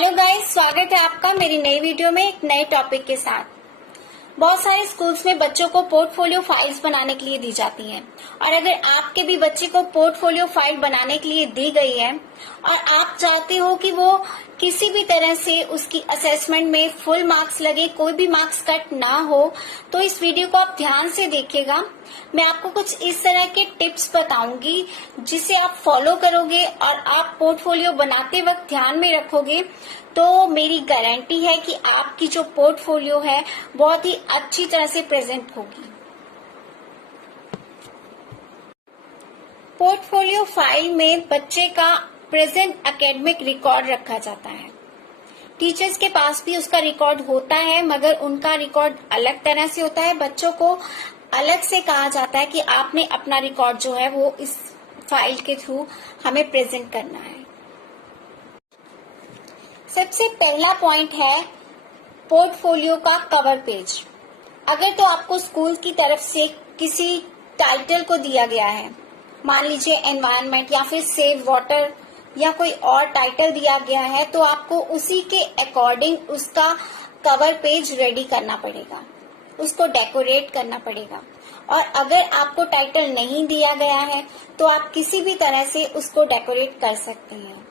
Hello guys, स्वागत है आपका मेरी नई वीडियो में एक नए टॉपिक के साथ। बहुत सारे स्कूल्स में बच्चों को पोर्टफोलियो फाइल्स बनाने के लिए दी जाती हैं और अगर आपके भी बच्चे को पोर्टफोलियो फाइल बनाने के लिए दी गई है और आप चाहते हो कि वो किसी भी तरह से उसकी असेसमेंट में फुल मार्क्स लगे, कोई भी मार्क्स कट ना हो, तो इस वीडियो को आप ध्यान से देखिएगा। मैं आपको कुछ इस तरह के टिप्स बताऊंगी जिसे आप फॉलो करोगे और आप पोर्टफोलियो बनाते वक्त ध्यान में रखोगे तो मेरी गारंटी है कि आपकी जो पोर्टफोलियो है बहुत ही अच्छी तरह से प्रेजेंट होगी। पोर्टफोलियो फाइल में बच्चे का प्रेजेंट एकेडमिक रिकॉर्ड रखा जाता है। टीचर्स के पास भी उसका रिकॉर्ड होता है, मगर उनका रिकॉर्ड अलग तरह से होता है। बच्चों को अलग से कहा जाता है कि आपने अपना रिकॉर्ड जो है वो इस फाइल के थ्रू हमें प्रेजेंट करना है। सबसे पहला पॉइंट है पोर्टफोलियो का कवर पेज। अगर तो आपको स्कूल की तरफ से किसी टाइटल को दिया गया है, मान लीजिए एनवायरनमेंट या फिर सेव वाटर या कोई और टाइटल दिया गया है, तो आपको उसी के अकॉर्डिंग उसका कवर पेज रेडी करना पड़ेगा, उसको डेकोरेट करना पड़ेगा। और अगर आपको टाइटल नहीं दिया गया है तो आप किसी भी तरह से उसको डेकोरेट कर सकते हैं।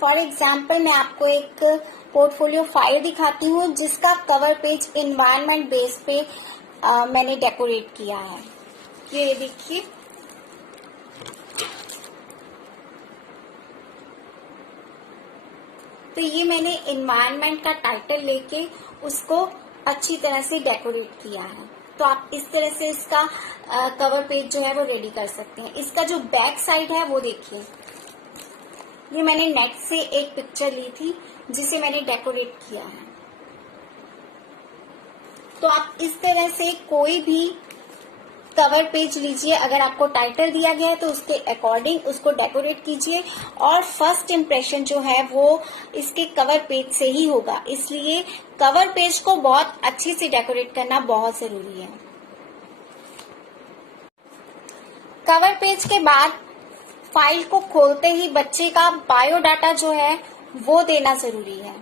फॉर एग्जाम्पल मैं आपको एक पोर्टफोलियो फाइल दिखाती हूँ जिसका कवर पेज एनवायरनमेंट बेस पे मैंने डेकोरेट किया है। ये देखिए, तो ये मैंने एनवायरनमेंट का टाइटल लेके उसको अच्छी तरह से डेकोरेट किया है। तो आप इस तरह से इसका कवर पेज जो है वो रेडी कर सकते हैं। इसका जो बैक साइड है वो देखिए, ये मैंने नेट से एक पिक्चर ली थी जिसे मैंने डेकोरेट किया है। तो आप इस तरह से कोई भी कवर पेज लीजिए, अगर आपको टाइटल दिया गया है तो उसके अकॉर्डिंग उसको डेकोरेट कीजिए और फर्स्ट इम्प्रेशन जो है वो इसके कवर पेज से ही होगा, इसलिए कवर पेज को बहुत अच्छे से डेकोरेट करना बहुत जरूरी है। कवर पेज के बाद फाइल को खोलते ही बच्चे का बायोडाटा जो है वो देना जरूरी है।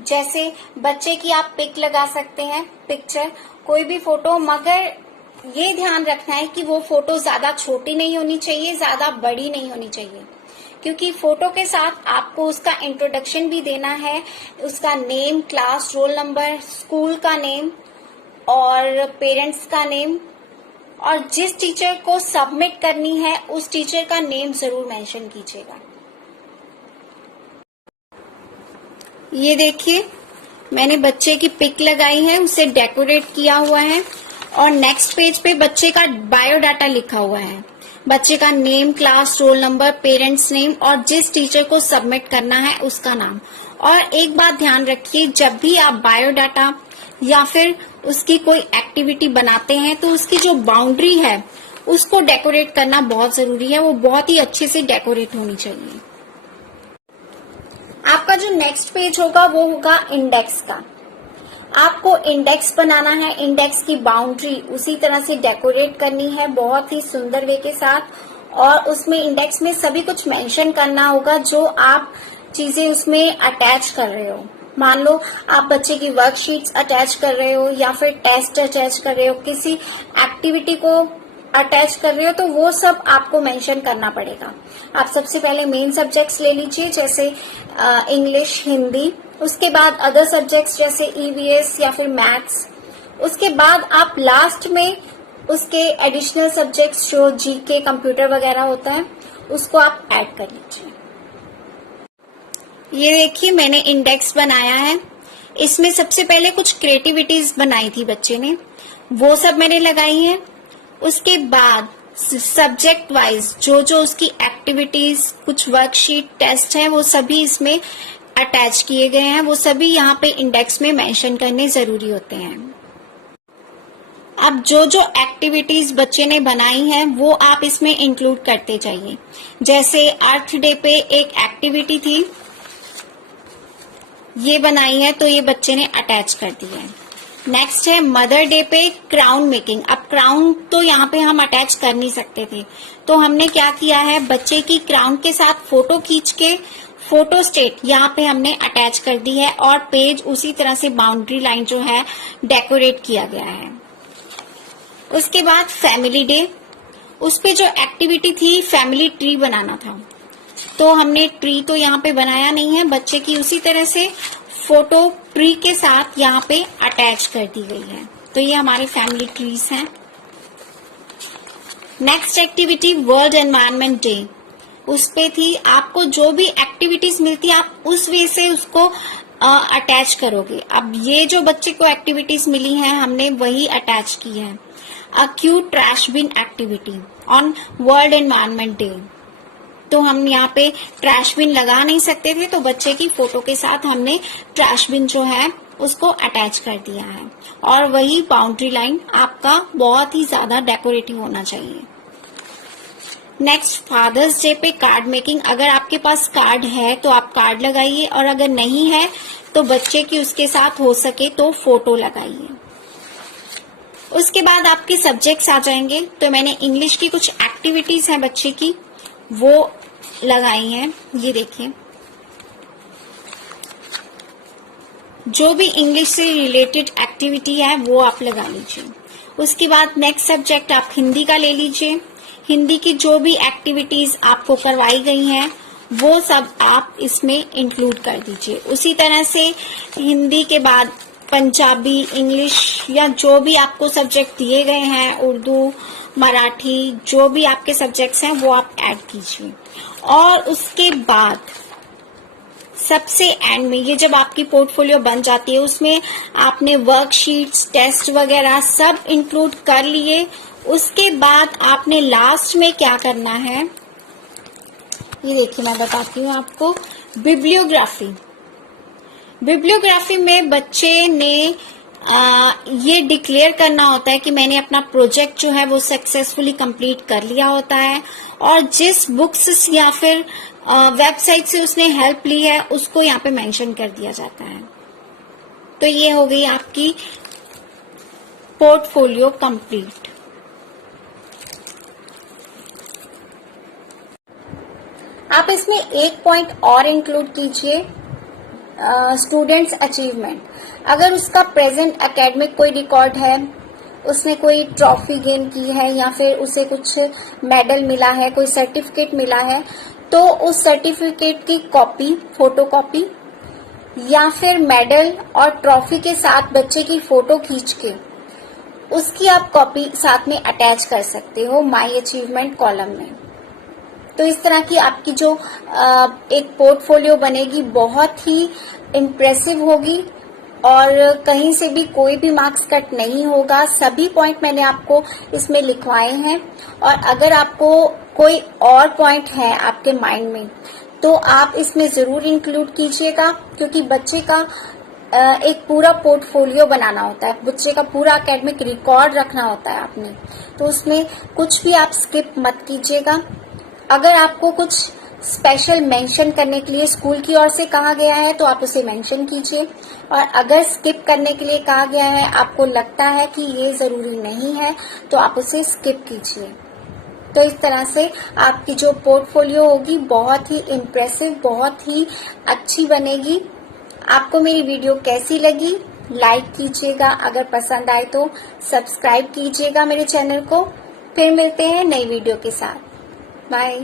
जैसे बच्चे की आप पिक लगा सकते हैं, पिक्चर, कोई भी फोटो, मगर ये ध्यान रखना है कि वो फोटो ज्यादा छोटी नहीं होनी चाहिए, ज्यादा बड़ी नहीं होनी चाहिए, क्योंकि फोटो के साथ आपको उसका इंट्रोडक्शन भी देना है, उसका name, class, roll number, school का नेम और पेरेंट्स का नेम, और जिस टीचर को सबमिट करनी है उस टीचर का नेम जरूर मेंशन कीजिएगा। ये देखिए, मैंने बच्चे की पिक लगाई है, उसे डेकोरेट किया हुआ है और नेक्स्ट पेज पे बच्चे का बायोडाटा लिखा हुआ है। बच्चे का name, class, roll number, parents name और जिस टीचर को सबमिट करना है उसका नाम। और एक बात ध्यान रखिए, जब भी आप बायोडाटा या फिर उसकी कोई एक्टिविटी बनाते हैं तो उसकी जो बाउंड्री है उसको डेकोरेट करना बहुत जरूरी है, वो बहुत ही अच्छे से डेकोरेट होनी चाहिए। आपका जो नेक्स्ट पेज होगा वो होगा इंडेक्स का। आपको इंडेक्स बनाना है, इंडेक्स की बाउंड्री उसी तरह से डेकोरेट करनी है बहुत ही सुंदर वे के साथ, और उसमें इंडेक्स में सभी कुछ मेंशन करना होगा जो आप चीजें उसमें अटैच कर रहे हो। मान लो आप बच्चे की वर्कशीट्स अटैच कर रहे हो या फिर टेस्ट अटैच कर रहे हो, किसी एक्टिविटी को अटैच कर रहे हो, तो वो सब आपको मेंशन करना पड़ेगा। आप सबसे पहले मेन सब्जेक्ट्स ले लीजिए, जैसे इंग्लिश, हिंदी, उसके बाद अदर सब्जेक्ट्स जैसे ईवीएस या फिर मैथ्स, उसके बाद आप लास्ट में उसके एडिशनल सब्जेक्ट्स जो जीके, कंप्यूटर वगैरह होता है, उसको आप ऐड कर लीजिए। ये देखिए, मैंने इंडेक्स बनाया है। इसमें सबसे पहले कुछ क्रिएटिविटीज बनाई थी बच्चे ने, वो सब मैंने लगाई है। उसके बाद सब्जेक्ट वाइज जो जो उसकी एक्टिविटीज, कुछ वर्कशीट, टेस्ट है, वो सभी इसमें अटैच किए गए हैं, वो सभी यहाँ पे इंडेक्स में मेंशन करने जरूरी होते हैं। अब जो जो एक्टिविटीज बच्चे ने बनाई हैं वो आप इसमें इंक्लूड करते जाइए। जैसे अर्थ डे पे एक एक्टिविटी थी, ये बनाई है तो ये बच्चे ने अटैच कर दी है। नेक्स्ट है मदर डे पे क्राउन मेकिंग। अब क्राउन तो यहाँ पे हम अटैच कर नहीं सकते थे, तो हमने क्या किया है, बच्चे की क्राउन के साथ फोटो खींच के फोटो स्टेट यहाँ पे हमने अटैच कर दी है और पेज उसी तरह से बाउंड्री लाइन जो है डेकोरेट किया गया है। उसके बाद फैमिली डे, उस पे जो एक्टिविटी थी फैमिली ट्री बनाना था, तो हमने ट्री तो यहाँ पे बनाया नहीं है, बच्चे की उसी तरह से फोटो ट्री के साथ यहाँ पे अटैच कर दी गई है। तो ये हमारे फैमिली ट्रीज हैं। Next activity world environment day, उस पे थी आपको जो भी एक्टिविटीज मिलती है आप उस वे से उसको अटैच करोगे। अब ये जो बच्चे को एक्टिविटीज मिली हैं हमने वही अटैच की है। A cute trash bin activity on world environment day, तो हम यहाँ पे ट्रैश बिन लगा नहीं सकते थे, तो बच्चे की फोटो के साथ हमने ट्रैश बिन जो है उसको अटैच कर दिया है। और वही बाउंड्री लाइन आपका बहुत ही ज्यादा डेकोरेटिव होना चाहिए। नेक्स्ट फादर्स डे पे कार्ड मेकिंग, अगर आपके पास कार्ड है तो आप कार्ड लगाइए और अगर नहीं है तो बच्चे की उसके साथ हो सके तो फोटो लगाइए। उसके बाद आपके सब्जेक्ट्स आ जाएंगे, तो मैंने इंग्लिश की कुछ एक्टिविटीज हैं बच्चे की वो लगाई हैं। ये देखिए, जो भी इंग्लिश से रिलेटेड एक्टिविटी है वो आप लगा लीजिए। उसके बाद नेक्स्ट सब्जेक्ट आप हिंदी का ले लीजिए। हिंदी की जो भी एक्टिविटीज आपको करवाई गई हैं वो सब आप इसमें इंक्लूड कर दीजिए। उसी तरह से हिंदी के बाद पंजाबी, इंग्लिश या जो भी आपको सब्जेक्ट दिए गए हैं, उर्दू, मराठी, जो भी आपके सब्जेक्ट्स हैं वो आप ऐड कीजिए। और उसके बाद सबसे एंड में ये जब आपकी पोर्टफोलियो बन जाती है उसमें आपने वर्कशीट्स, टेस्ट वगैरह सब इंक्लूड कर लिए। उसके बाद आपने लास्ट में क्या करना है, ये देखिए मैं बताती हूँ आपको। बिब्लियोग्राफी, बिब्लियोग्राफी में बच्चे ने ये डिक्लेयर करना होता है कि मैंने अपना प्रोजेक्ट जो है वो सक्सेसफुली कंप्लीट कर लिया होता है, और जिस बुक्स या फिर वेबसाइट से उसने हेल्प ली है उसको यहाँ पे मेंशन कर दिया जाता है। तो ये हो गई आपकी पोर्टफोलियो कंप्लीट। आप इसमें एक पॉइंट और इंक्लूड कीजिए, स्टूडेंट्स अचीवमेंट। अगर उसका प्रेजेंट एकेडमिक कोई रिकॉर्ड है, उसने कोई ट्रॉफी गेन की है या फिर उसे कुछ मेडल मिला है, कोई सर्टिफिकेट मिला है, तो उस सर्टिफिकेट की कॉपी, फोटो कॉपी या फिर मेडल और ट्रॉफी के साथ बच्चे की फोटो खींच के उसकी आप कॉपी साथ में अटैच कर सकते हो माय अचीवमेंट कॉलम में। तो इस तरह की आपकी जो एक पोर्टफोलियो बनेगी बहुत ही इम्प्रेसिव होगी और कहीं से भी कोई भी मार्क्स कट नहीं होगा। सभी पॉइंट मैंने आपको इसमें लिखवाए हैं, और अगर आपको कोई और पॉइंट है आपके माइंड में तो आप इसमें जरूर इंक्लूड कीजिएगा, क्योंकि बच्चे का एक पूरा पोर्टफोलियो बनाना होता है, बच्चे का पूरा एकेडमिक रिकॉर्ड रखना होता है आपने, तो उसमें कुछ भी आप स्किप मत कीजिएगा। अगर आपको कुछ स्पेशल मेंशन करने के लिए स्कूल की ओर से कहा गया है तो आप उसे मेंशन कीजिए, और अगर स्किप करने के लिए कहा गया है, आपको लगता है कि ये जरूरी नहीं है, तो आप उसे स्किप कीजिए। तो इस तरह से आपकी जो पोर्टफोलियो होगी बहुत ही इम्प्रेसिव, बहुत ही अच्छी बनेगी। आपको मेरी वीडियो कैसी लगी लाइक कीजिएगा, अगर पसंद आए तो सब्सक्राइब कीजिएगा मेरे चैनल को। फिर मिलते हैं नई वीडियो के साथ। बाय।